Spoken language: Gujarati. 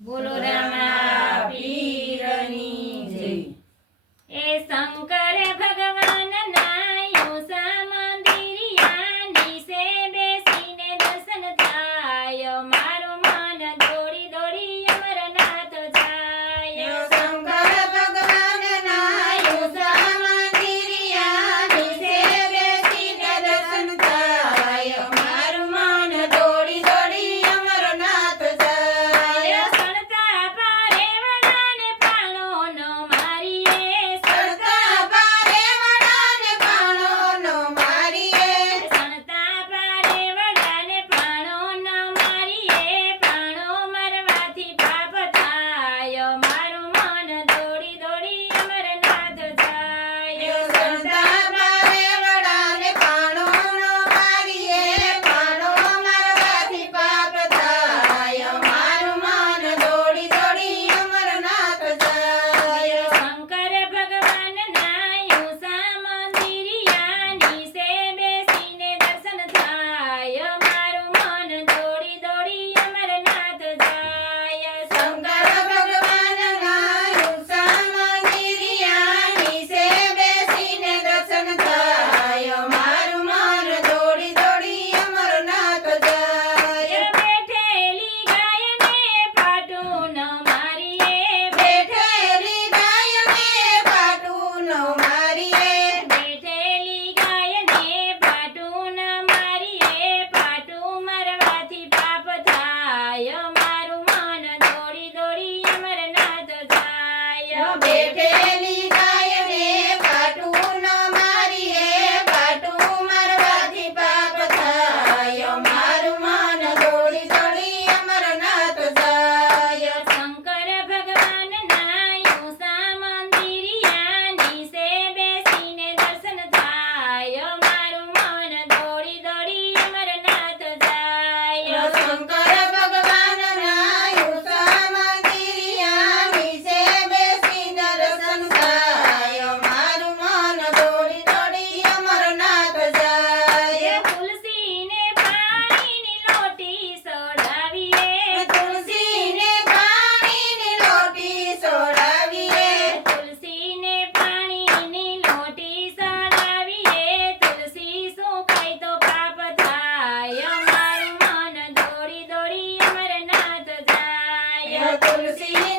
બોલો રામા પીરની જય। એ શંકર ભગવાન નાયુસા મંદિરિયાની સે બેસીને દર્શન થાય, મારું મન દોડી દોડી અમરનાથ જાય। શંકર ભગવાન નાયુસા મંદિરિયાની સે બેસીને દર્શન થાય, મારું મન દોડી દોડી અમરનાથ જાય। સણતા પારે વડાને પાણો ન મારીએ, સણતા પારે વડાને પાણો ન મારીએ, સણતા પારે વડાને પાણો ન મારીએ, પાણો મારવાથી પાપ થાય, મારું મન દોડી દોડી અમરનાથ જાય। સણતા પારે વડાને પાણો ન મારીએ, પાણો મારવાથી પાપ થાય, મારું મન દોડી દોડી અમરનાથ જાય। શંકર ભગવાન નાયુસા મંદિરિયાની સે બેસીને દર્શન થાય, મારું મન દોડી દોડી અમરનાથ જાય। શંકર ભગવાન નાયુસા મંદિરિયાની સે બેસીને દર્શન થાય, મારું મન દોડી દોડી અમરનાથ જાય। બેઠેલી ગાયને પાટું ન મારીએ, બેઠેલી ગાયને પાટું ન મારીએ, બેઠેલી ગાયને પાટું ન મારીએ, પાટું મારવાથી પાપ થાય, મારું મન દોડી દોડી અમરનાથ જાય। બેઠેલી ગાયને પાટું ન મારીએ, પાટું મારવાથી પાપ થાય, મારું મન દોડી દોડી અમરનાથ જાય। શંકર ભગવાન નાયુસા મંદિરિયાની સે બેસીને દર્શન થાય, મારું મન દોડી દોડી અમરનાથ જાય। શંકર ભગવાન નાયુસા મંદિરિયાની સે બેસીને દર્શન થાય, મારું મન દોડી દોડી અમરનાથ જાય। તુલસીને પાણીની લોટી સોડાવીએ, તુલસીને પાણીની લોટી સોડાવીએ, તુલસીને પાણીની લોટી સોડાવીએ, તુલસી સુકાય તો પાપ થાય, મારું મન દોડી દોડી અમરનાથ જાય। તુલસી